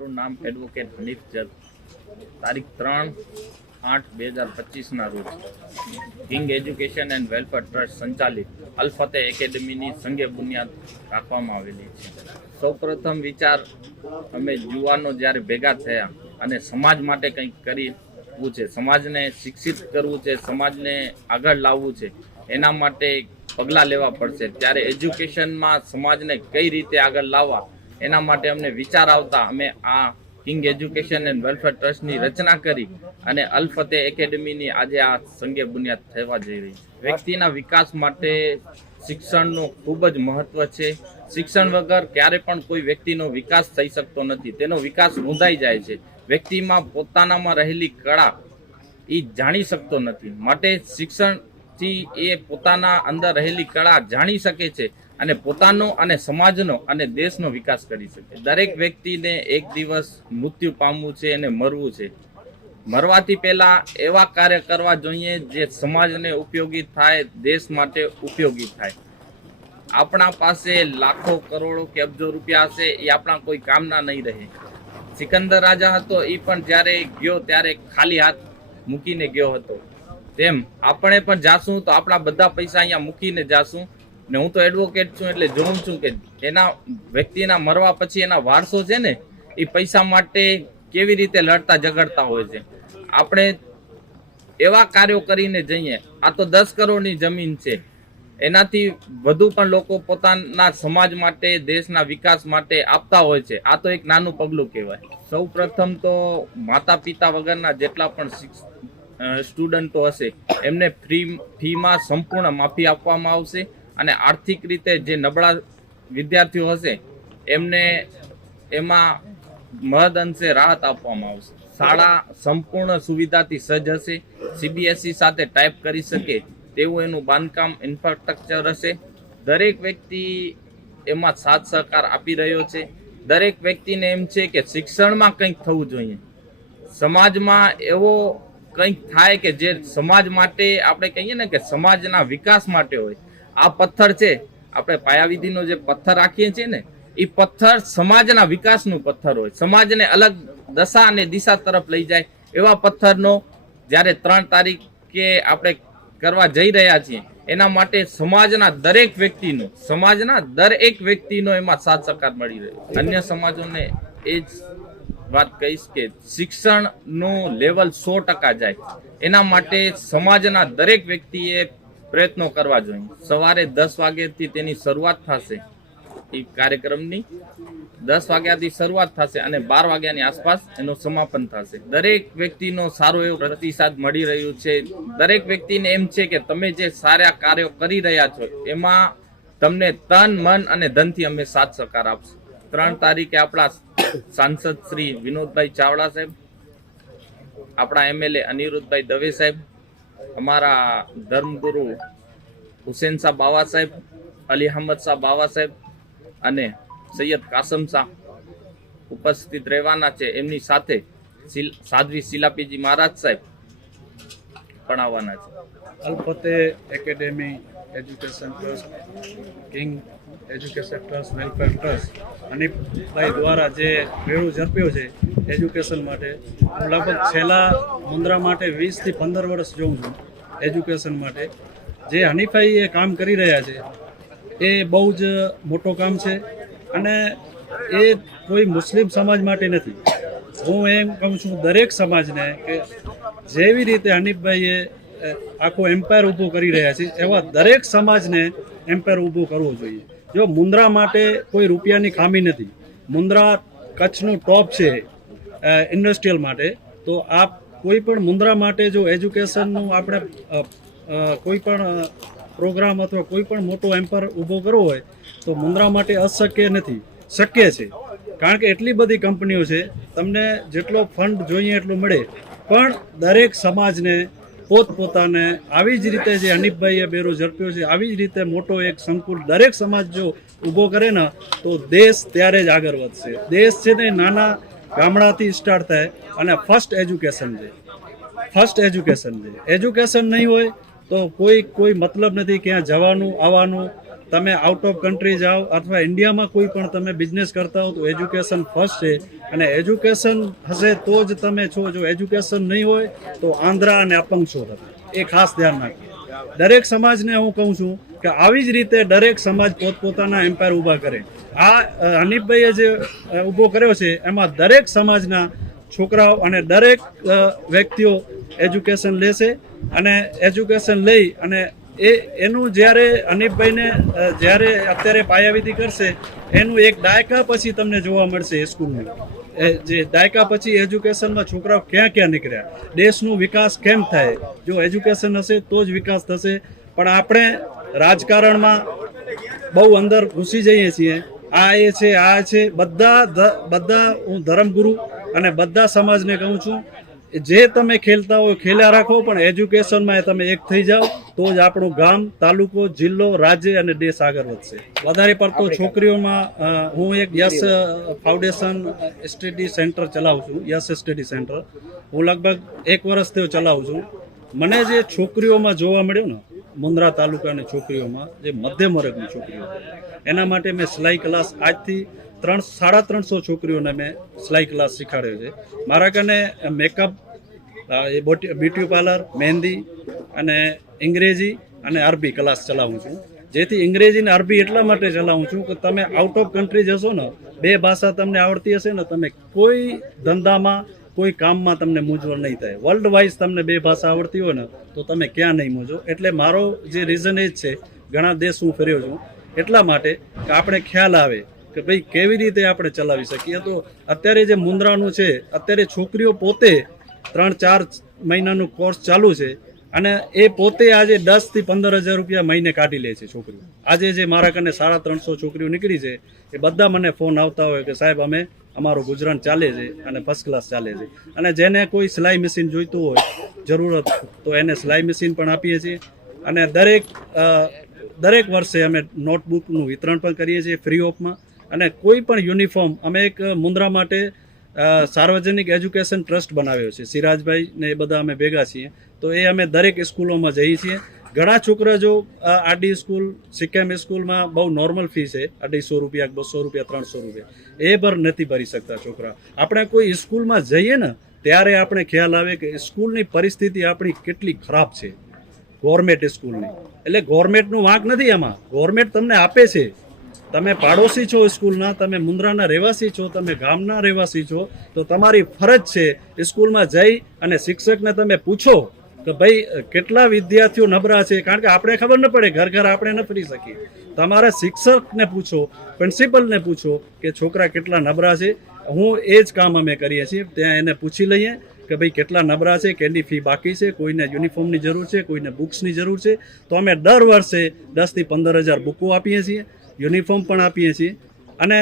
મારું નામ એડવોકેટ હનીફ જત તારીખ ત્રણ આઠ બે હજાર પચીસના રોજ. King education and welfare trust સંચાલિત અલફતે એકેડમીની સંઘે બુનિયાદ રાખવામાં આવેલી છે. સૌપ્રથમ વિચાર, અમે યુવાનો જ્યારે ભેગા થયા અને સમાજ માટે કંઈક કરવું છે, સમાજને શિક્ષિત કરવું છે, સમાજને આગળ લાવવું છે, એના માટે પગલાં લેવા પડશે. ત્યારે એજ્યુકેશનમાં સમાજને કઈ રીતે આગળ લાવવા એના માટે અમને વિચાર આવતા અમે આ કિંગ એજ્યુકેશન એન્ડ વેલફેર ટ્રસ્ટની રચના કરી અને અલફતે એકેડમીની આજે આ સંગે બુનિયાદ થવા જઈ રહી છે. વ્યક્તિના વિકાસ માટે શિક્ષણનું ખૂબ જ મહત્વ છે. શિક્ષણ વગર ક્યારે પણ કોઈ વ્યક્તિનો વિકાસ થઈ શકતો નથી. તેનો વિકાસ નોંધાઈ જાય છે. વ્યક્તિમાં પોતાનામાં રહેલી કળા એ જાણી શકતો નથી. માટે શિક્ષણથી એ પોતાના અંદર રહેલી કળા જાણી શકે છે. અને પોતાનો અને સમાજનો અને દેશનો વિકાસ કરી શકે. દરેક વ્યક્તિને એક દિવસ મૃત્યુ પામવું છે અને મરવું છે. મરવાથી પહેલાં એવા કાર્ય કરવા જોઈએ જે સમાજને ઉપયોગી થાય, દેશ માટે ઉપયોગી થાય. આપણા પાસે લાખો કરોડો કે અબજો રૂપિયા હશે, એ આપણા કોઈ કામના નહીં રહે. સિકંદર રાજા હતો એ પણ જ્યારે ગયો ત્યારે ખાલી હાથ મૂકીને ગયો હતો. તેમ, આપણે પણ જાશું તો આપણા બધા પૈસા અહીંયા મૂકીને જાશું. ને હું તો એડવોકેટ છું એટલે જોઉં છું કે એના વ્યક્તિના મરવા પછી એના વારસો છે ને, એ પૈસા માટે કેવી રીતે લડતા ઝઘડતા હોય છે. આપણે એવા કાર્યો કરીને જઈએ, આ તો દસ કરોડની જમીન છે. એનાથી વધુ પણ લોકો પોતાના સમાજ માટે, દેશના વિકાસ માટે આપતા હોય છે. આ તો એક નાનું પગલું કહેવાય. સૌ પ્રથમ તો માતા પિતા વગરના જેટલા પણ સ્ટુડન્ટો હશે, એમને ફ્રી ફીમાં સંપૂર્ણ માફી આપવામાં આવશે. અને આર્થિક રીતે જે નબળા વિદ્યાર્થીઓ હશે, એમને એમાં મહદ અંશે રાહત આપવામાં આવશે. શાળા સંપૂર્ણ સુવિધાથી સજ્જ હશે. સીબીએસઈ સાથે ટાઈપ કરી શકે તેવું એનું બાંધકામ ઇન્ફ્રાસ્ટ્રક્ચર હશે. દરેક વ્યક્તિ એમાં સાથ સહકાર આપી રહ્યો છે. દરેક વ્યક્તિને એમ છે કે શિક્ષણમાં કંઈક થવું જોઈએ. સમાજમાં એવો કંઈક થાય કે જે સમાજ માટે આપણે કહીએ ને કે સમાજના વિકાસ માટે હોય આ પથ્થર છે, આપણે પાયાવિધિનો જે પથ્થર રાખીએ છીએ ને એ પથ્થર સમાજના વિકાસનું પથ્થર હોય. સમાજને અલગ દશા અને દિશા તરફ લઈ જાય એવા પથ્થરનો જ્યારે ત્રણ તારીખે આપણે કરવા જઈ રહ્યા છીએ, એના માટે સમાજના દરેક વ્યક્તિનો, સમાજના દરેક વ્યક્તિનો એમાં સાથ સહકાર મળી રહ્યો અન્ય સમાજોને એ જ વાત કહીશ કે શિક્ષણનું લેવલ સો ટકા જાય. એના માટે સમાજના દરેક વ્યક્તિએ પ્રયત્નો કરવા જોઈએ. સવારે દસ વાગ્યાથી તેની શરૂઆત થશે એ કાર્યક્રમની. દસ વાગ્યાથી શરૂઆત થશે અને બાર વાગ્યાની આસપાસ એનું સમાપન થશે. દરેક વ્યક્તિનો સારો એવો પ્રતિસાદ મળી રહ્યું છે. દરેક વ્યક્તિને એમ છે કે તમે જે સારા કાર્યો કરી રહ્યા છો, એમાં તમને તન, મન અને ધનથી અમે સાથ સહકાર આપશું. ત્રણ તારીખે આપણા સાંસદ શ્રી વિનોદભાઈ ચાવડા સાહેબ, આપણા એમએલએ અનિરુદ્ધભાઈ દવે સાહેબ અમારા ધર્મગુરુ હુસેન શાહ બાવા સાહેબ, અલી અહમદ શાહ બાવા સાહેબ અને સૈયદ કાસમ શાહ ઉપસ્થિત રહેવાના છે. એમની સાથે સાધ્વી શિલાપીજી મહારાજ સાહેબ પણ આવવાના છે. Alfateh academy education trust, King education trust, welfare trust અનિપભાઈ દ્વારા જે મેળો ઝડપ્યો છે એજ્યુકેશન માટે, હું લગભગ છેલ્લા મુન્દ્રા માટે વીસથી પંદર વર્ષ જોઉં છું એજ્યુકેશન માટે. જે હનીફાઈ એ કામ કરી રહ્યા છે, એ બહુ જ મોટો કામ છે અને એ કોઈ મુસ્લિમ સમાજ માટે નથી. હું એમ કહું છું, દરેક સમાજને કે જેવી રીતે હનીફભાઈએ આખો એમ્પાયર ઊભો કરી રહ્યા છે. એવા દરેક સમાજને એમ્પાયર ઊભો કરવો જોઈએ. જો મુન્દ્રા માટે કોઈ રૂપિયાની ખામી નથી મુન્દ્રા કચ્છનું ટોપ છે ઇન્ડસ્ટ્રીયલ માટે, તો આપ કોઈ પણ મુન્દ્રા માટે જો એજ્યુકેશનનું આપણે કોઈ પણ પ્રોગ્રામ અથવા કોઈ પણ મોટો એમ્પાયર ઊભો કરવો હોય, તો મુન્દ્રા માટે અશક્ય નથી. શક્ય છે. કારણ કે એટલી બધી કંપનીઓ છે, તમને જેટલો ફંડ જોઈએ એટલું મળે. પણ દરેક સમાજને પોતપોતાને આવી જ રીતે જે હનીફભાઈએ બેરો ઝડપ્યો છે, આવી જ રીતે મોટો એક સંકુલ દરેક સમાજ જો ઊભો કરે ને, તો દેશ ત્યારે જ આગળ વધશે. દેશ છે ને નાના ગામડાથી સ્ટાર્ટ થાય અને ફર્સ્ટ એજ્યુકેશન છે. ફર્સ્ટ એજ્યુકેશન છે. એજ્યુકેશન નહીં હોય તો કોઈ કોઈ મતલબ નથી ક્યાં જવાનું, આવવાનું તમે આઉટ ઓફ કન્ટ્રી જાઓ અથવા ઇન્ડિયામાં કોઈ પણ તમે બિઝનેસ કરતા હો તો એજ્યુકેશન ફર્સ્ટ છે. અને એજ્યુકેશન હશે તો જ તમે છો. જો એજ્યુકેશન નહીં હોય તો આંધ્રા અને અપંગ છો તમે. એ ખાસ ધ્યાન રાખજો. દરેક સમાજને હું કહું છું કે આવી જ રીતે દરેક સમાજ પોતપોતાના એમ્પાયર ઊભા કરે. આ હનીફભાઈએ જે ઊભો કર્યો છે, એમાં દરેક સમાજના છોકરાઓ અને દરેક વ્યક્તિઓ એજ્યુકેશન લેશે અને એજ્યુકેશન લઈ અને એ એનું જ્યારે અનિપભાઈને જ્યારે અત્યારે પાયાવિધિ કરશે, એનું એક દાયકા પછી તમને જોવા મળશે એ સ્કૂલનું. જે દાયકા પછી એજ્યુકેશનમાં છોકરાઓ ક્યાં ક્યાં નીકળ્યા? દેશનો વિકાસ કેમ થાય? જો એજ્યુકેશન હશે તો જ વિકાસ થશે. પણ આપણે રાજકારણમાં બહુ અંદર ઘૂસી જઈએ છીએ. આ એ છે, આ છે, બધા બધા હું ધર્મગુરુ અને બધા સમાજને કહું છું જે તમે ખેલતા હોય ખેલ્યા રાખો પણ એજ્યુકેશનમાં તમે એક થઈ જાઓ તો જ આપણું ગામ તાલુકો જિલ્લો રાજ્ય અને દેશ આગળ વધશે. વધારે પડતો છોકરીઓમાં હું એક યસ ફાઉન્ડેશન સ્ટડી સેન્ટર ચલાવું છું યસ સ્ટડી સેન્ટર. હું લગભગ એક વર્ષથી ચલાવું છું. મને જે છોકરીઓમાં જોવા મળ્યું ને મુન્દ્રા તાલુકાની છોકરીઓમાં જે મધ્યમ વર્ગની છોકરીઓ એના માટે મેં સિલાઈ ક્લાસ આજથી ત્રણ સાડા ત્રણસો છોકરીઓને મેં સિલાઈ ક્લાસ શીખાડ્યો છે. મારા કને મેકઅપ એ બ્યુટી પાર્લર મહેંદી અને અંગ્રેજી અને અરબી ક્લાસ ચલાવું છું. જેથી અંગ્રેજી અને અરબી એટલા માટે ચલાવું છું કે તમે આઉટ ઓફ કન્ટ્રી જશો ને, બે ભાષા તમને આવડતી હશે ને, તમે કોઈ ધંધામાં, કોઈ કામમાં તમને મૂંઝવણ નહીં થાય. વર્લ્ડ વાઇઝ તમને બે ભાષા આવડતી હોય ને, તો તમે ક્યાં નહીં મૂંઝો એટલે મારો જે રીઝન એ જ છે, ઘણા દેશ હું ફર્યો છું, એટલા માટે કે આપણે ખ્યાલ આવે કે ભાઈ, કેવી રીતે આપણે ચલાવી શકીએ? તો અત્યારે જે મુન્દ્રાનું છે, અત્યારે છોકરીઓ પોતે ત્રણ, ચાર મહિનાનું કોર્સ ચાલુ છે અને એ પોતે આજે દસથી પંદર હજાર રૂપિયા મહિને કાઢી લે છે છોકરીઓ. આજે જે મારા કને સાડા ત્રણસો છોકરીઓ નીકળી છે, એ બધા મને ફોન આવતા હોય કે સાહેબ, અમે અમારું ગુજરાન ચાલે છે અને ફર્સ્ટ ક્લાસ ચાલે છે. અને જેને કોઈ સિલાઈ મશીન જોઈતું હોય, જરૂરત, તો એને સિલાઈ મશીન પણ આપીએ છીએ. અને દરેક દરેક વર્ષે અમે નોટબુકનું વિતરણ પણ કરીએ છીએ ફ્રી ઓફમાં અને કોઈ પણ યુનિફોર્મ અમે એક મુન્દ્રા માટે સાર્વજનિક એજ્યુકેશન ટ્રસ્ટ બનાવ્યો છે. સિરાજભાઈ ને એ બધા અમે ભેગા છીએ. તો એ અમે દરેક સ્કૂલોમાં જઈએ છીએ. ઘણા છોકરા જો આરડી સ્કૂલ, સિક્કેમ સ્કૂલમાં બહુ નોર્મલ ફી છે. અઢીસો રૂપિયા બસો રૂપિયા, ત્રણસો રૂપિયા. એ ભર નથી ભરી શકતા છોકરા. આપણે કોઈ સ્કૂલમાં જઈએ ને, ત્યારે આપણે ખ્યાલ આવે કે સ્કૂલની પરિસ્થિતિ આપણી કેટલી ખરાબ છે. ગવર્મેન્ટ સ્કૂલની. એટલે ગવર્મેન્ટનું વાંક નથી એમાં ગવર્મેન્ટ તમને આપે છે. તમે પાડોશી છો સ્કૂલના, તમે મુન્દ્રાના રહેવાસી છો, તમે ગામના રહેવાસી છો, તો તમારી ફરજ છે સ્કૂલમાં જઈ અને શિક્ષકને તમે પૂછો કે ભાઈ, કેટલા વિદ્યાર્થીઓ નબળા છે? કારણ કે આપણે ખબર ન પડે, ઘર ઘર આપણે ન ફરી શકીએ. તમારા શિક્ષકને પૂછો, પ્રિન્સિપલને પૂછો કે છોકરા કેટલા નબળા છે? હું એ જ કામ અમે કરીએ છીએ. ત્યાં એને પૂછી લઈએ કે ભાઈ, કેટલા નબળા છે કેટલી ફી બાકી છે, કોઈને યુનિફોર્મની જરૂર છે, કોઈને બુક્સની જરૂર છે. તો અમે દર વર્ષે દસથી પંદર હજાર બુકો આપીએ છીએ. યુનિફોર્મ પણ આપીએ છીએ. અને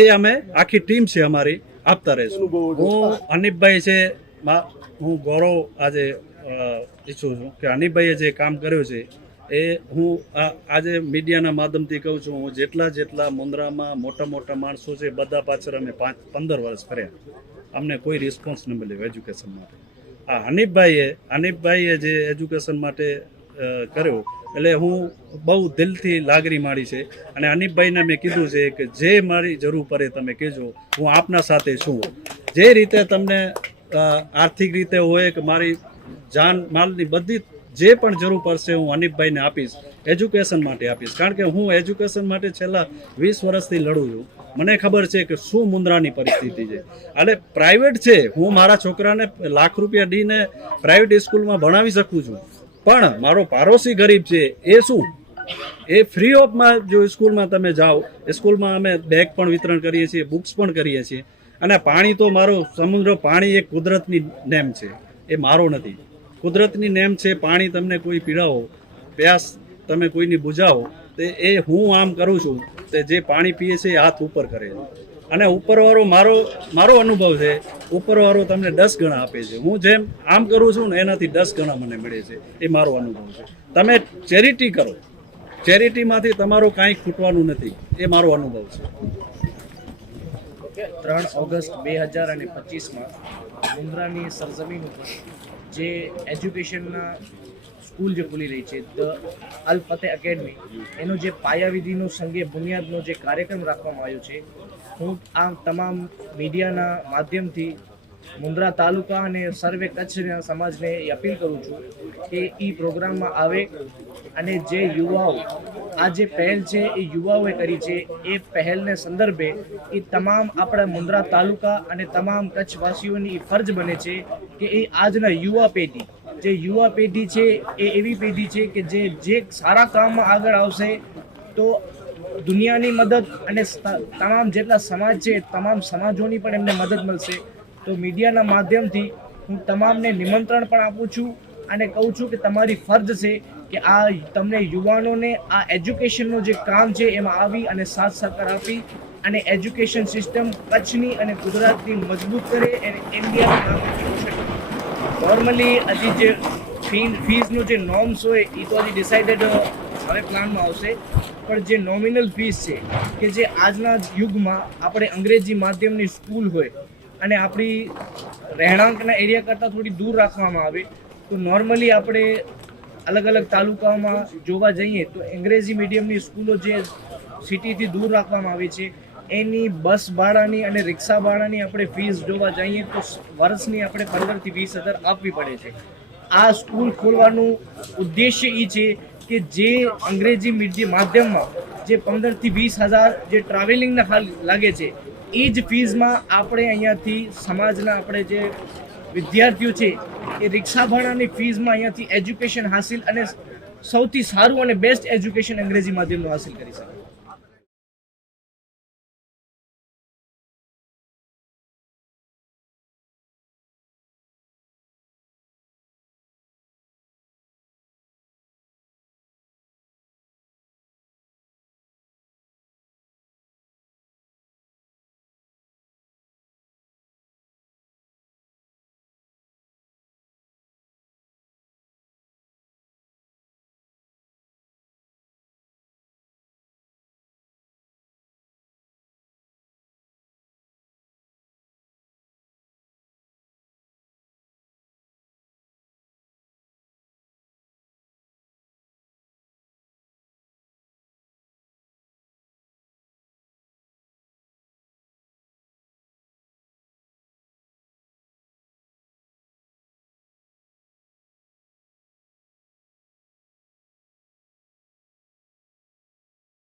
એ અમે આખી ટીમ છે અમારી આપતા રહીશું. હું અનિપભાઈ છે હું ગૌરવ આજે ઈચ્છું છું કે અનિપભાઈએ જે કામ કર્યું છે એ હું આજે મીડિયાના માધ્યમથી કહું છું હું જેટલા જેટલા મુન્દ્રામાં મોટા મોટા માણસો છે બધા પાછળ અમે પાંચ પંદર વર્ષ કર્યા. અમને કોઈ રિસ્પોન્સ ન મળ્યો એજ્યુકેશન માટે. આ હનીફભાઈએ હનીફભાઈએ જે એજ્યુકેશન માટે કર્યો. એટલે હું બહુ દિલથી લાગણી માડી છે. અને અનિપભાઈને મેં કીધું છે કે જે મારી જરૂર પડે તમે કહેજો, હું આપના સાથે છું. જે રીતે તમને આર્થિક રીતે હોય કે મારી જાન માલની બધી જે પણ જરૂર પડશે હું અનિપભાઈને આપીશ, એજ્યુકેશન માટે આપીશ. કારણ કે હું એજ્યુકેશન માટે છેલ્લા વીસ વર્ષથી લડું છું. મને ખબર છે કે શું મુંદ્રાની પરિસ્થિતિ છે. અને પ્રાઇવેટ છે. હું મારા છોકરાને લાખ રૂપિયા દઈને પ્રાઇવેટ સ્કૂલમાં ભણાવી શકું છું. પણ મારો પાડોશી ગરીબ છે, એ શું? એ ફ્રી ઓફમાં જો સ્કૂલમાં તમે જાઓ સ્કૂલમાં અમે બેગ પણ વિતરણ કરીએ છીએ બુક્સ પણ કરીએ છીએ. અને પાણી તો મારો સમુદ્ર પાણી એક કુદરતની નેમ છે, એ મારો નથી. કુદરતની નેમ છે, પાણી તમને કોઈ પીડાવો, પ્યાસ તમે કોઈની બુજાવો, તે એ હું આમ કરું છું, તે જે પાણી પીએ છે એ હાથ ઉપર કરે છે. અને ઉપરવાળો મારો મારો અનુભવ છે, ઉપરવાળો તમને દસ ગણા આપે છે. હું જેમ આમ કરું છું ને એનાથી દસ ગણા મને મળે છે. એ મારો અનુભવ છે. તમે ચેરિટી કરો. ચેરિટીમાંથી તમારું કાંઈ ખૂટવાનું નથી. એ મારો અનુભવ છે. ત્રણ ઓગસ્ટ બે હજાર અને પચીસમાં મુન્દ્રાની સરજમીન ઉપર જે એજ્યુકેશનના સ્કૂલ જે ખુલી રહી છે, ધ અલ ફતેહ એકેડમી, એનો જે પાયાવિધિનો સંગે બુનિયાદનો જે કાર્યક્રમ રાખવામાં આવ્યો છે હું આ તમામ મીડિયાના માધ્યમથી મુન્દ્રા તાલુકા અને સર્વે કચ્છના સમાજને અપીલ કરું છું કે એ પ્રોગ્રામમાં આવે અને જે યુવાઓ, આ જે પહેલ છે એ યુવાઓએ કરી છે, એ પહેલને સંદર્ભે એ તમામ આપણા મુન્દ્રા તાલુકા અને તમામ કચ્છવાસીઓની ફરજ બને છે કે એ આજના યુવા પેઢી, જે યુવા પેઢી છે એ એવી પેઢી છે કે જે જે સારા કામમાં આગળ આવશે તો દુનિયાની મદદ અને તમામ જેટલા સમાજ છે, તમામ સમાજોની પણ એમને મદદ મળશે. તો મીડિયાના માધ્યમથી હું તમામને નિમંત્રણ પણ આપું છું અને કહું છું કે તમારી ફરજ છે કે આ તમને યુવાનોને આ એજ્યુકેશનનું જે કામ છે એમાં આવી અને સાથ સહકાર આપી અને એજ્યુકેશન સિસ્ટમ કચ્છની અને ગુજરાતની મજબૂત કરે અને ઇન્ડિયાનું નોર્મલી હજી જે ફી, ફીઝનું જે નોર્મ્સ હોય એ તો હજી ડિસાઇડેડ હવે પ્લાનમાં આવશે. પણ જે નોમિનલ ફીસ છે, કે જે આજના યુગમાં આપણે અંગ્રેજી માધ્યમની સ્કૂલ હોય, અને આપણી રહેણાંકના એરિયા કરતાં થોડી દૂર રાખવામાં આવે, તો નોર્મલી આપણે અલગ અલગ તાલુકાઓમાં જોવા જઈએ, તો અંગ્રેજી મીડિયમની સ્કૂલો જે સિટીથી દૂર રાખવામાં આવે છે, એની બસ ભાડાની અને રિક્ષા ભાડાની આપણે ફીસ જોવા જઈએ, તો વર્ષની આપણે પંદરથી વીસ હજાર આપવી પડે છે. આ સ્કૂલ ખોલવાનું ઉદ્દેશ્ય એ છે કે જે અંગ્રેજી મીડિયમ માધ્યમમાં જે પંદરથી વીસ હજાર જે ટ્રાવેલિંગના હાલ લાગે છે, એ જ ફીઝમાં આપણે અહીંયાથી સમાજના આપણે જે વિદ્યાર્થીઓ છે, એ રિક્ષા ભાડાની ફીઝમાં અહીંયાથી એજ્યુકેશન હાસિલ અને સૌથી સારું અને બેસ્ટ એજ્યુકેશન અંગ્રેજી માધ્યમનું હાસિલ કરી શકે.